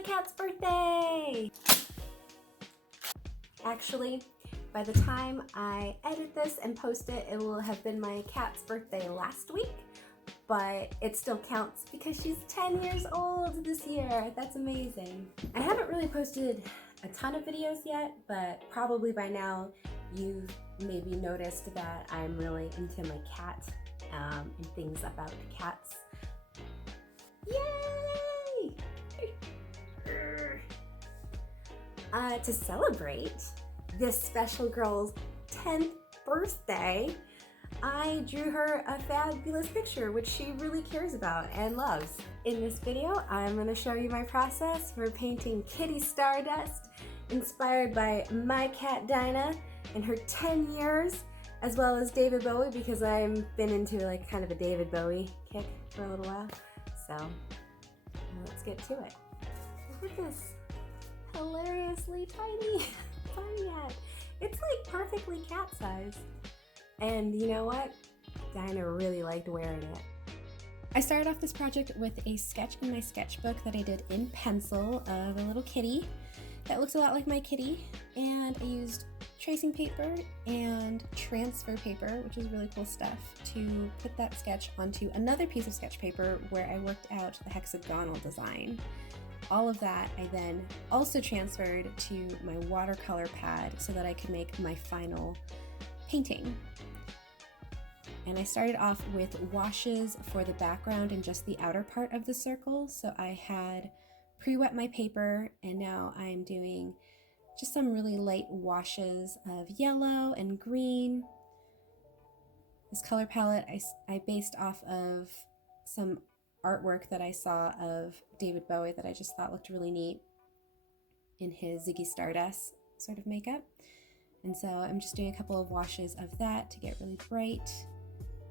my cat's birthday! Actually, by the time I edit this and post it, it will have been my cat's birthday last week, but it still counts because she's 10 years old this year. That's amazing. I haven't really posted a ton of videos yet, but probably by now you've maybe noticed that I'm really into my cat and things about cats. Yay! To celebrate this special girl's 10th birthday, I drew her a fabulous picture, which she really cares about and loves. In this video, I'm going to show you my process for painting Kitty Stardust, inspired by my cat Dyna in her 10 years, as well as David Bowie, because I've been into like kind of a David Bowie kick for a little while. So let's get to it. Look at this hilariously tiny party hat. It's like perfectly cat size. And you know what? Dyna really liked wearing it. I started off this project with a sketch in my sketchbook that I did in pencil of a little kitty that looks a lot like my kitty, and I used tracing paper and transfer paper, which is really cool stuff, to put that sketch onto another piece of sketch paper where I worked out the hexagonal design. All of that I then also transferred to my watercolor pad so that I could make my final painting. And I started off with washes for the background and just the outer part of the circle. So I had pre-wet my paper, and now I'm doing just some really light washes of yellow and green. This color palette I based off of some artwork that I saw of David Bowie that I just thought looked really neat in his Ziggy Stardust sort of makeup. And so I'm just doing a couple of washes of that to get really bright,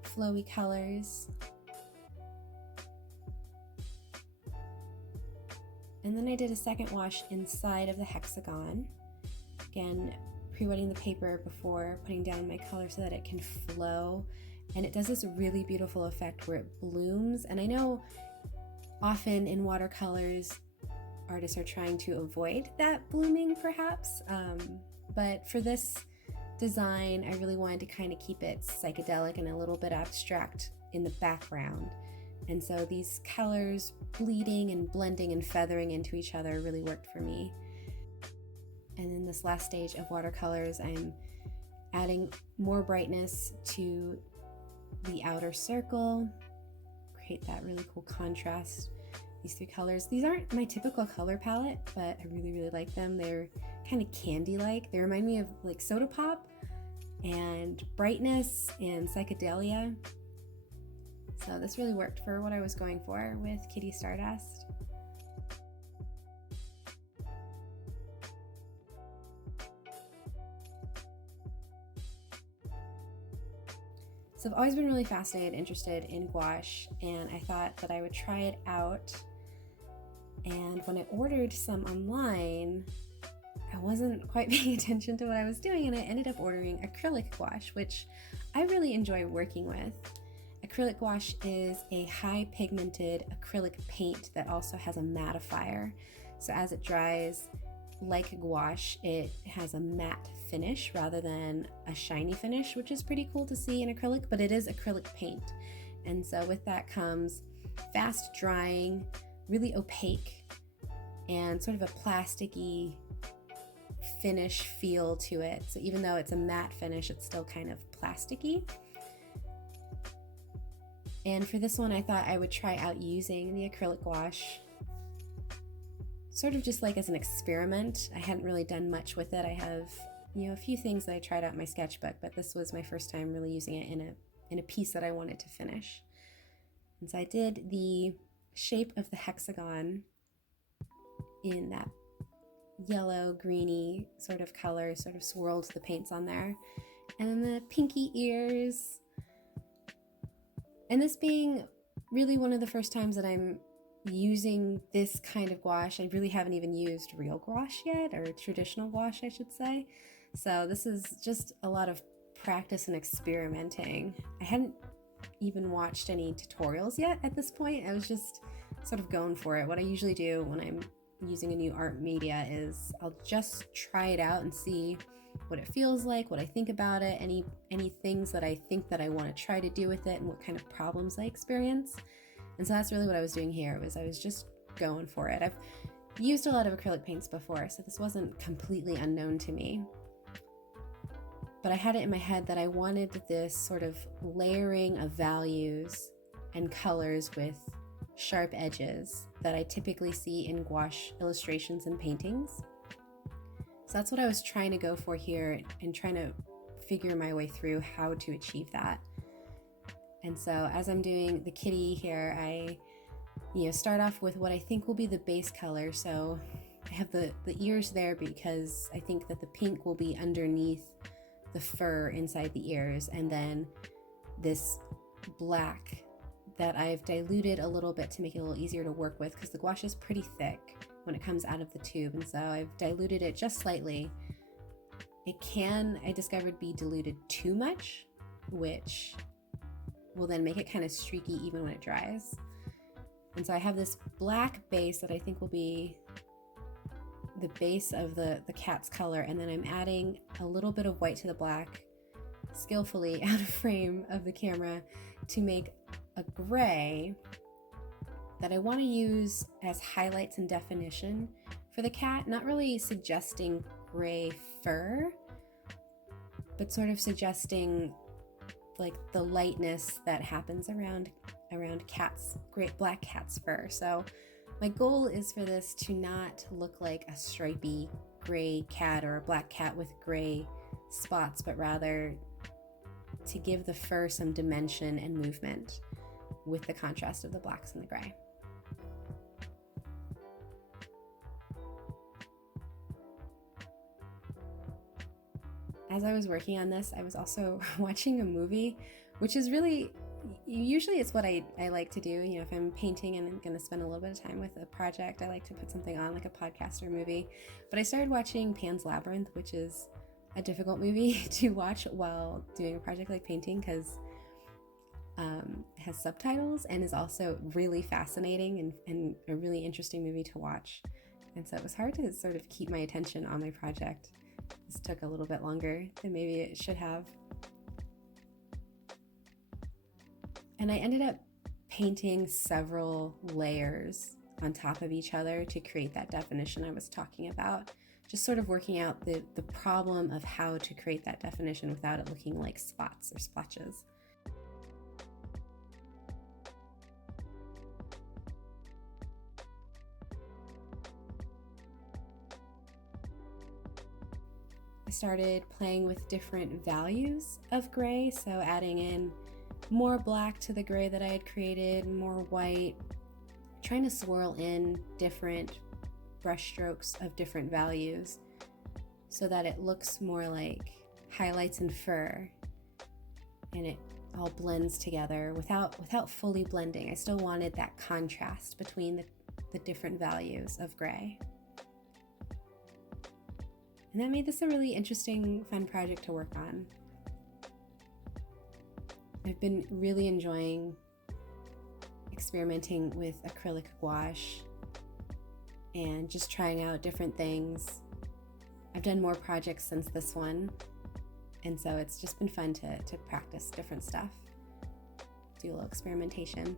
flowy colors. And then I did a second wash inside of the hexagon. Again, pre-wetting the paper before putting down my color so that it can flow. And it does this really beautiful effect where it blooms. And I know often in watercolors, artists are trying to avoid that blooming perhaps. But for this design, I really wanted to kind of keep it psychedelic and a little bit abstract in the background. And so these colors bleeding and blending and feathering into each other really worked for me. And in this last stage of watercolors, I'm adding more brightness to the outer circle, create that really cool contrast. These three colors, these aren't my typical color palette, but I really, really like them. They're kind of candy-like. They remind me of like soda pop and brightness and psychedelia. So this really worked for what I was going for with Kitty Stardust. So I've always been really fascinated, interested in gouache, and I thought that I would try it out. And when I ordered some online, I wasn't quite paying attention to what I was doing, and I ended up ordering acrylic gouache, which I really enjoy working with. Acrylic gouache is a high pigmented acrylic paint that also has a mattifier. So as it dries, like gouache, it has a matte finish rather than a shiny finish, which is pretty cool to see in acrylic, but it is acrylic paint. And so with that comes fast drying, really opaque, and sort of a plasticky finish feel to it. So even though it's a matte finish, it's still kind of plasticky. And for this one, I thought I would try out using the acrylic gouache sort of just like as an experiment. I hadn't really done much with it. I have, a few things that I tried out in my sketchbook, but this was my first time really using it in a piece that I wanted to finish. And so I did the shape of the hexagon in that yellow, greeny sort of color, sort of swirled the paints on there. And then the pinky ears. And this being really one of the first times that I'm using this kind of gouache. I really haven't even used real gouache yet, or traditional gouache, I should say. So this is just a lot of practice and experimenting. I hadn't even watched any tutorials yet at this point. I was just sort of going for it. What I usually do when I'm using a new art media is I'll just try it out and see what it feels like, what I think about it, any things that I think that I want to try to do with it, and what kind of problems I experience. And so that's really what I was doing here. I was just going for it. I've used a lot of acrylic paints before, so this wasn't completely unknown to me. But I had it in my head that I wanted this sort of layering of values and colors with sharp edges that I typically see in gouache illustrations and paintings. So that's what I was trying to go for here and trying to figure my way through how to achieve that. And so as I'm doing the kitty here, I start off with what I think will be the base color. So I have the ears there because I think that the pink will be underneath the fur inside the ears, and then this black that I've diluted a little bit to make it a little easier to work with, because the gouache is pretty thick when it comes out of the tube, and so I've diluted it just slightly. It can, I discovered, be diluted too much, which will then make it kind of streaky even when it dries. And so I have this black base that I think will be the base of the cat's color, and then I'm adding a little bit of white to the black, skillfully out of frame of the camera, to make a gray that I want to use as highlights and definition for the cat, not really suggesting gray fur, but sort of suggesting like the lightness that happens around cats, black cat's fur. So my goal is for this to not look like a stripy gray cat or a black cat with gray spots, but rather to give the fur some dimension and movement with the contrast of the blacks and the gray. As I was working on this, I was also watching a movie, which is really, usually it's what I like to do. If I'm painting and I'm going to spend a little bit of time with a project, I like to put something on, like a podcast or movie. But I started watching Pan's Labyrinth, which is a difficult movie to watch while doing a project like painting, because it has subtitles and is also really fascinating and a really interesting movie to watch. And so it was hard to sort of keep my attention on my project. This took a little bit longer than maybe it should have. And I ended up painting several layers on top of each other to create that definition I was talking about. Just sort of working out the problem of how to create that definition without it looking like spots or splotches. I started playing with different values of gray, so adding in more black to the gray that I had created, more white, trying to swirl in different brush strokes of different values so that it looks more like highlights and fur, and it all blends together without fully blending. I still wanted that contrast between the different values of gray. And that made this a really interesting, fun project to work on. I've been really enjoying experimenting with acrylic gouache and just trying out different things. I've done more projects since this one, and so it's just been fun to practice different stuff, do a little experimentation.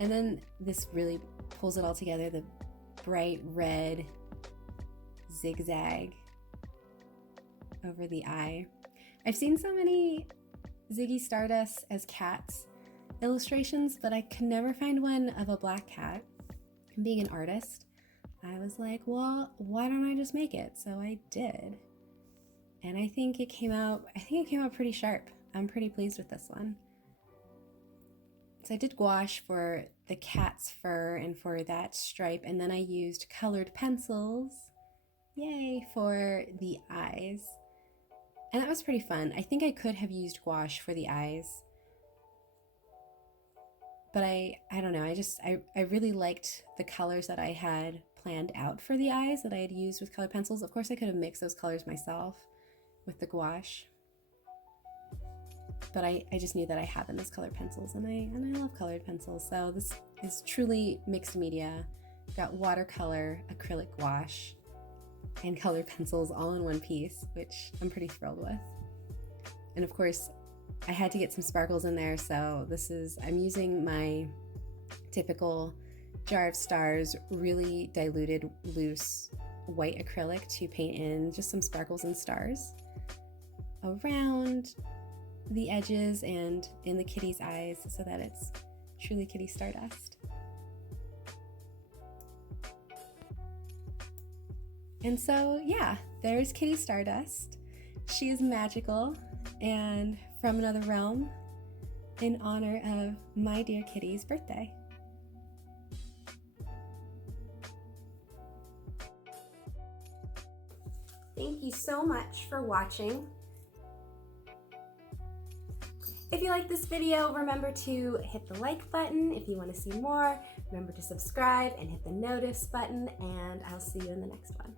And then this really pulls it all together, the bright red zigzag over the eye. I've seen so many Ziggy Stardust as cats illustrations, but I could never find one of a black cat. And being an artist, I was like, well, why don't I just make it? So I did. And I think it came out pretty sharp. I'm pretty pleased with this one. So I did gouache for the cat's fur and for that stripe, and then I used colored pencils, yay, for the eyes. And that was pretty fun. I think I could have used gouache for the eyes, but I don't know. I really liked the colors that I had planned out for the eyes that I had used with colored pencils. Of course, I could have mixed those colors myself with the gouache, but I just knew that I had them as colored pencils, and I love colored pencils. So this is truly mixed media, Got watercolor, acrylic gouache, and colored pencils all in one piece, which I'm pretty thrilled with. And of course, I had to get some sparkles in there, so I'm using my typical Jar of Stars really diluted loose white acrylic to paint in just some sparkles and stars around the edges and in the kitty's eyes so that it's truly kitty Stardust. And so yeah, there's kitty Stardust. She is magical and from another realm in honor of my dear kitty's birthday. Thank you so much for watching. If you like this video, remember to hit the like button. If you want to see more, remember to subscribe and hit the notice button, and I'll see you in the next one.